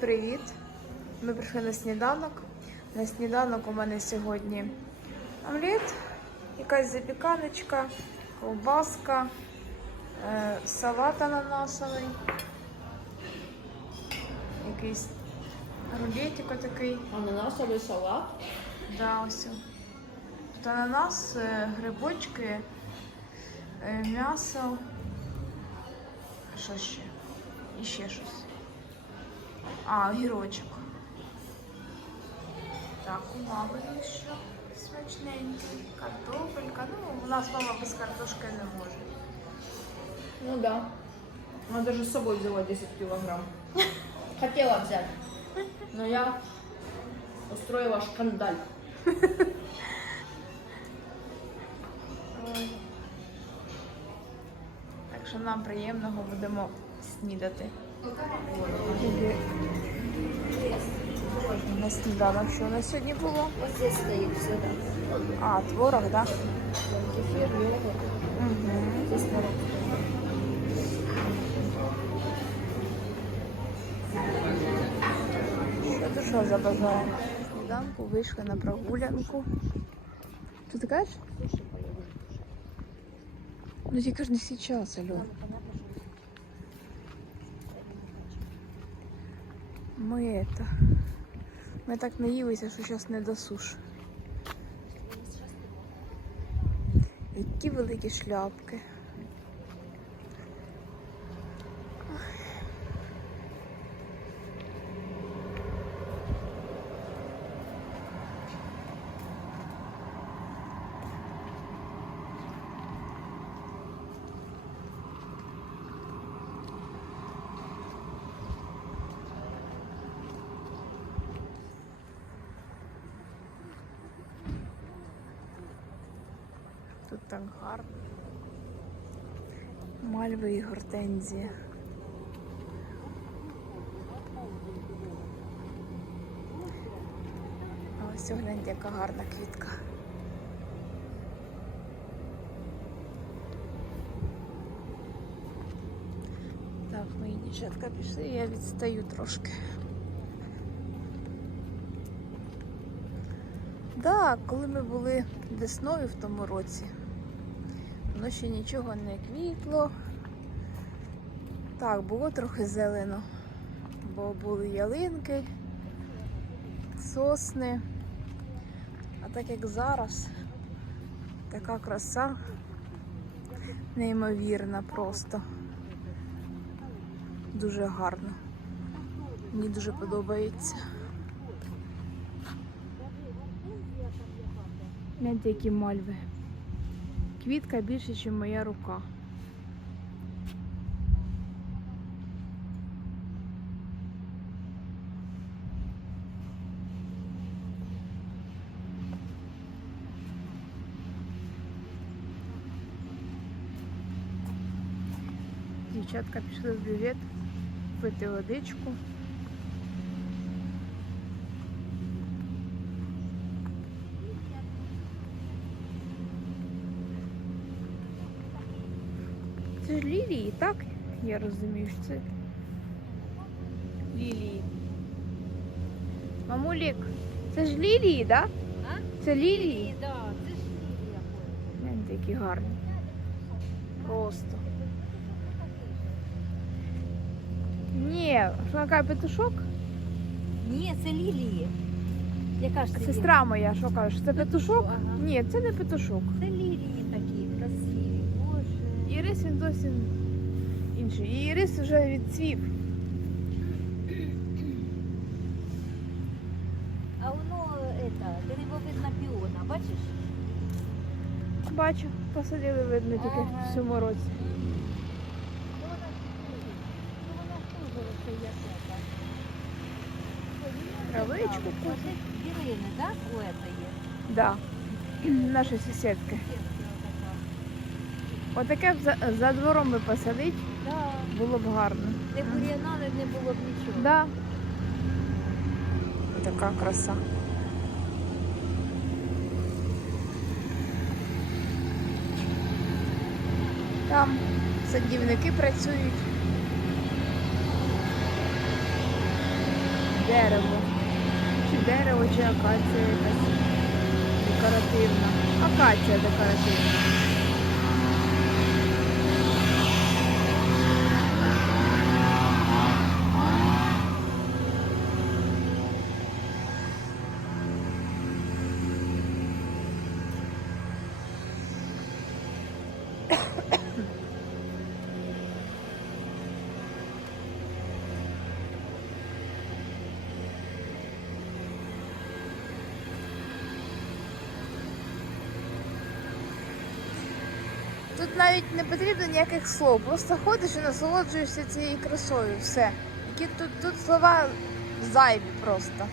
привіт! Ми прийшли на сніданок. На сніданок у мене сьогодні омлет, якась запіканочка, ковбаска, е, салат ананасовий, якийсь рулетик отакий. Ананасовий салат. Да, ось. Тут ананас, е, грибочки, е, м'ясо. Що ще? І ще щось. А, огірочок. Так, у мами є смачненький. Картопелька. Ну, у нас мама без картошки не може. Ну да. Она даже с собой взяла 10 килограмм. Хотела взять. Но я устроила шкандаль. Так що нам приємного будемо снідати. На сніданок, що у нас сьогодні було? Вот здесь стоит все, да. А, творог, так? Да? Кефир, йогурт. Угу. Здесь творог. Що ти що за базар? Сніданку вийшли на прогулянку. Що ти кажеш? Ну тільки ж не зараз, Альон. Ми это. Ми так наїлися, що зараз не до суш. Які великі шляпки. Тут так гарно. Мальви і гортензія. Ось гляньте, яка гарна квітка. Так, мої дівчатка пішли, я відстаю трошки. Так, коли ми були весною в тому році, воно ще нічого не квітло. Так, було трохи зелено, бо були ялинки, сосни. А так як зараз, така краса неймовірна просто. Дуже гарно. Мені дуже подобається. Гляньте, які мальви. Квітка більше, ніж моя рука. Дівчатка пішли в бювет пити водичку. Це ж лілії, так? Я розумію, що це лілії. Мамулік, це ж лілії, так? А? Це лілії. Да, це ж лілія. Гляньте, які гарні. Просто. Ні, яка петушок? Ні, це лілії. Яка ж це Сестра моя, що кажеш, це петушок? ага. Ні, це не петушок. Це лілії такі красиві. Боже. Ірис він зовсім інший. І Ірис вже відцвів. А воно это, деревовидна піона, бачиш? Бачу, посадили, видно, тільки Ага. в цьому році. Ну вона ж ну, вона ж теж оце як это. Травичку Це косить. Ірини, так? У є. Да. Наші сусідки. Отаке за, за двором би посадить, Да. було б гарно. Не бур'яна, не було б нічого. Да. Така краса. Там садівники працюють. Дерево. Чи дерево, чи акація якась декоративна. Акація декоративна. Тут навіть не потрібно ніяких слов. Просто ходиш і насолоджуєшся цією красою. Все. Які тут, тут слова зайві просто.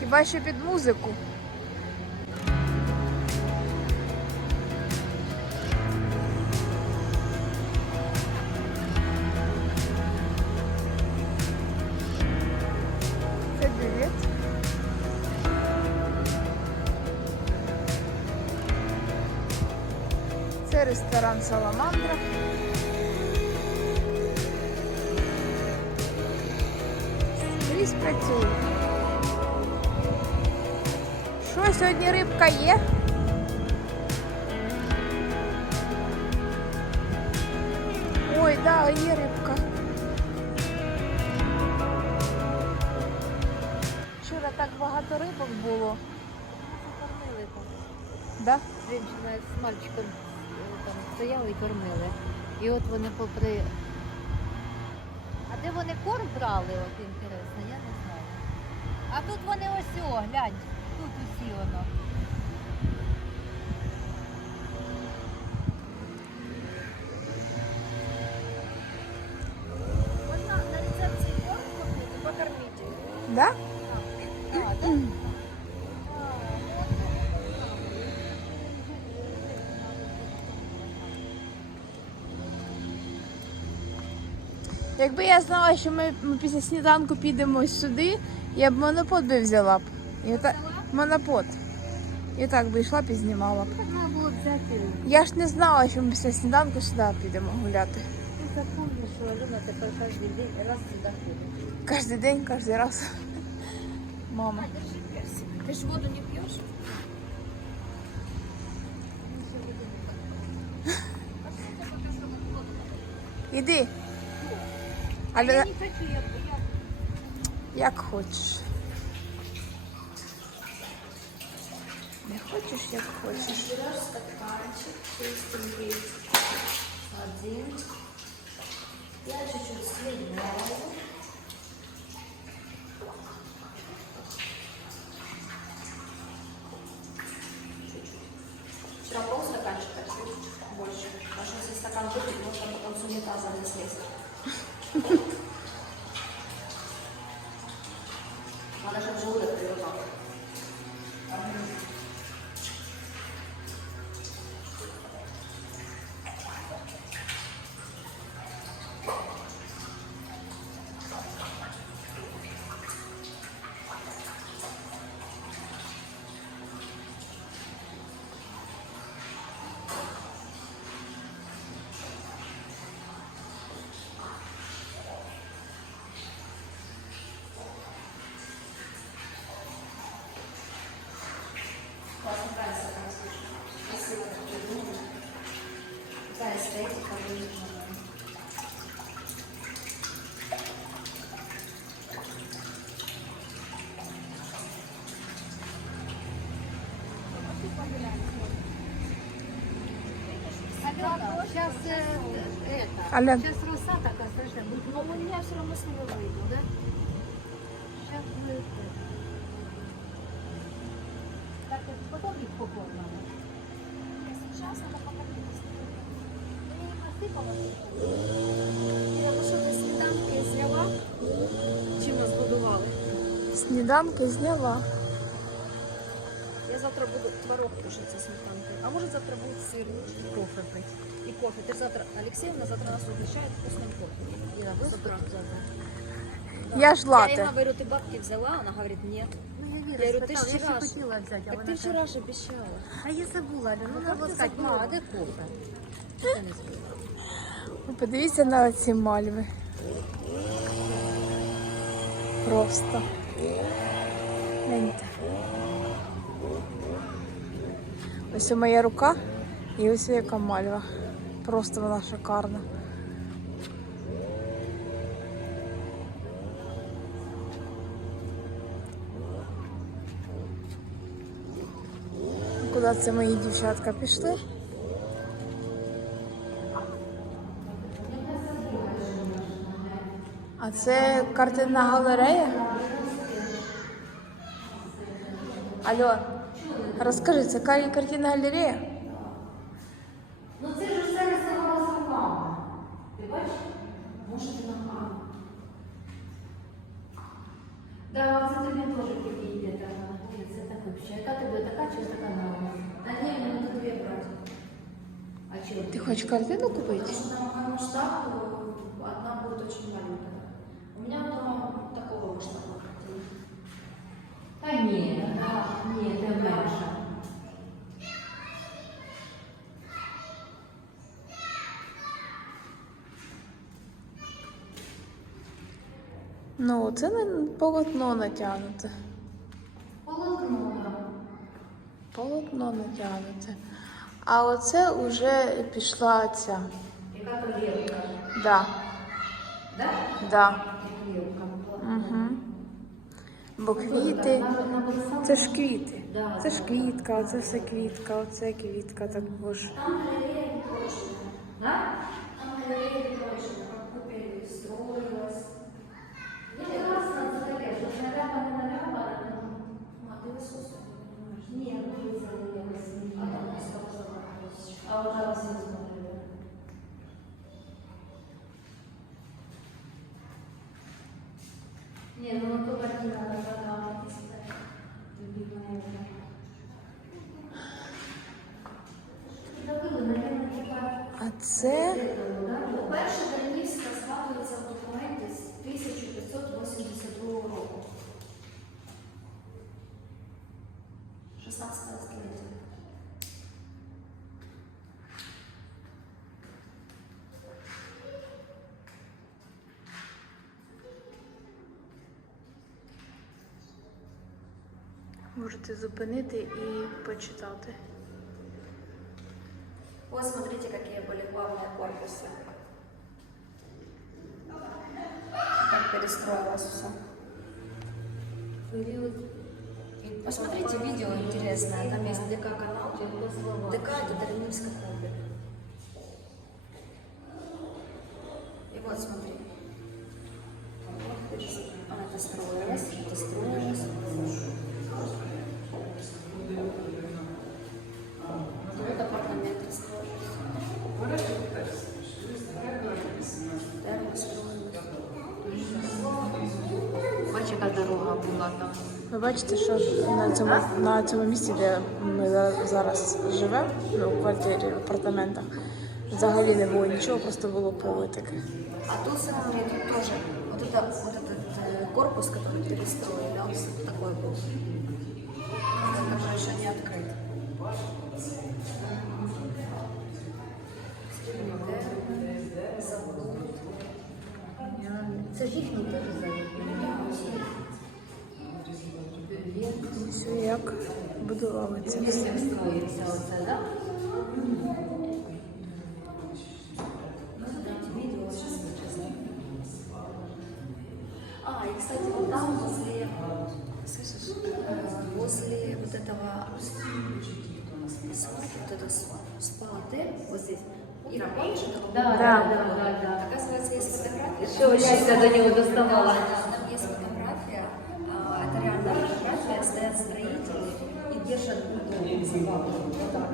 Хіба що під музику. Це ресторан Саламандра. Скрізь працює. Що, сьогодні рибка є? Ой, да, є рибка. Вчора так багато рибок було. Да? Женщина з мальчиком стояли і кормили. І от вони попри. А де вони корм брали, от інтересно, я не знаю. А тут вони ось о, глянь, тут усі воно. Якби я знала, що ми, ми після сніданку підемо сюди, я б монопод би взяла б. І ота... Монопод. І так би йшла б і знімала б. Було взяти. Я ж не знала, що ми після сніданку сюди підемо гуляти. Ти запомни, що Аліна тепер кожен день раз сюди ходить. Кожен день, кожен раз. Мама. Ты же воду не пьешь? Іди. Але Я не хочу, я, я як хочеш. Не хочеш, як хочеш. Берешь стаканчик, чистенький, один. Я чуть-чуть сливаю. মাদ্রাসা выдуманная. Сейчас Сейчас надо покормить. Я не посыпала. Іра, ну що ти сніданки зняла? Чим нас годували? сніданки зняла. Я завтра буду творог кушать со сметанкой. А может завтра будет сыр, кофе пить. И кофе. Ты завтра, Алексеевна завтра нас угощает вкусным кофе. Я С утра. Я ж Я ей лате. говорю, ты бабки взяла? Она говорит, нет. Ну, я Я говорю, ти ж я ще вчора хотіла взяти, а Так вона ты вчера каже, же обещала. А я забула, Аля, ну Ну, треба сказати, ма, а де кофе? Що не забула? Подивіться на ці мальви. Просто. Гляньте. Ось моя рука і ось яка мальва. Просто вона шикарна. Куди це мої дівчатка пішли? А це картинна галерея? Алло, розкажи, це ка- картинна галерея? Ну це ж все рисувалося руками. Ти бачиш? Може ти. Да, це тобі теж підійде так. Ой, Це так взагалі. Яка тебе така чи така норма? Та ні, мені тут дві брати. А чого? Ти хочеш картину купити? Потому что на масштаб э, одна будет очень маленькая. У меня дома такого масштаба картина. Та ні, да, ні, це менше. Ну, це не полотно натягнуте. Полотно, да. Полотно натягнуте. А оце вже пішла ця. Яка то лєвка. Да, Да? да. Угу. Бо квіти. Це ж квіти. Це ж квітка, оце все квітка, оце квітка також. Там галерея непрочная. Да? Там галерея непрочная, как купили, строилась. Ну, класно, це таке, що наляпане, наляпане. А, ты высоко понимаешь. Ні, ну, це не якось не А там осталось забрать. А зараз не знаю. Ні, ну то картина така, тобі мене. Добили, напевно, типа. А це можете зупинити і почитати. Вот смотрите, какие были главные корпусы. Как перестроилось все. Посмотрите видео интересное, там есть ДК канал. ДК это Дарнивский клуб. И вот смотри. Перес- а, Это строилось, это строилось. Ви бачите, що на цьому, на цьому місці, де ми за- зараз живемо, ну, в квартирі, в апартаментах, взагалі не було нічого, просто було поле таке. А тут, смотри, тут тоже вот, это, вот этот э, корпус, который перестроили, да, вот такой был. Который еще не открыт. Це ж їхній теж завод. Все це все. Так? Видео сейчас честно. А, и, кстати, вот там возле, слышишь, возле вот этого, вот спа-отель, вот здесь, Ира, помнишь это? Да, Да. да, да, да. Оказывается, есть фотография. Що Ляся до нього доставала. Там есть фотография, а, это реальная фотография, стоят строители Вот так.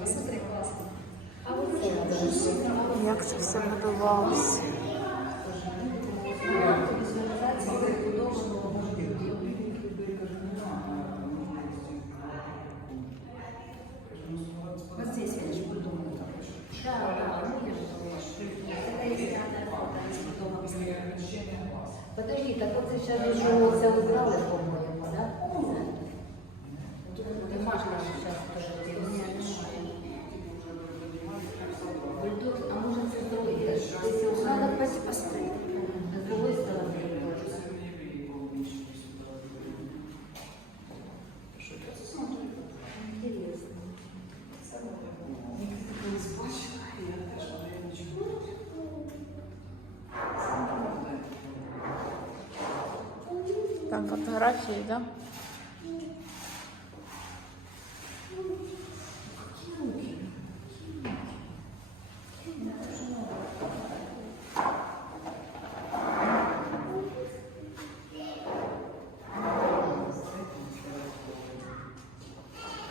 Посмотри. Як це все будувалося. Вот здесь, видишь, бульдог. Да, фотографії, да?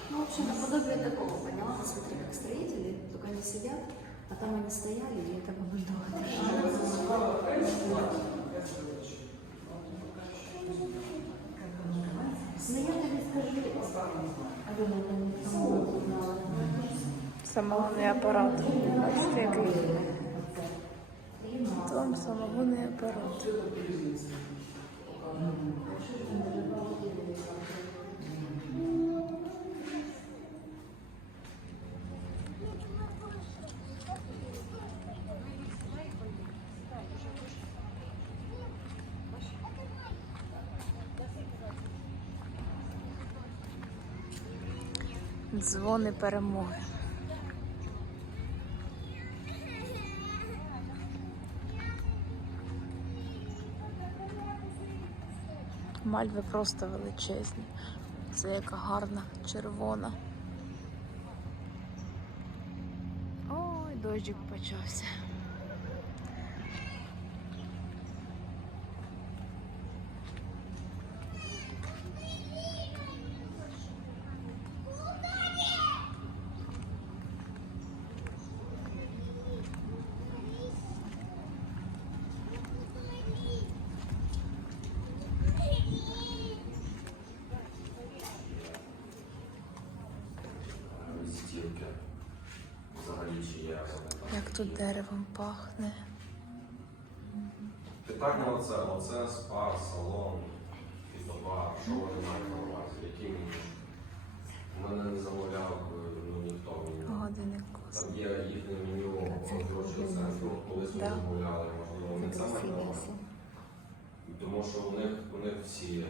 Ну, в общем, наподобие такого, поняла? Посмотри, как строители, только они сидят, а там они стояли, и этого бульдога Ну, я тобі скажу. Самогонний апарат. Бачите, який? Там самогонний апарат. Дзвони перемоги. Мальви просто величезні. Це яка гарна, червона. Ой, дощик почався. листівки. Взагалі чи є вони Як тут деревом пахне. Питання оце, оце спа, салон, фітобар, що вони мають на увазі, які мені? Мене не замовляв ну, ніхто мені. Годинник. Там є їхнє меню озвучує центру, колись ми Да. замовляли, можливо, вони це на. Тому що у них, у них всі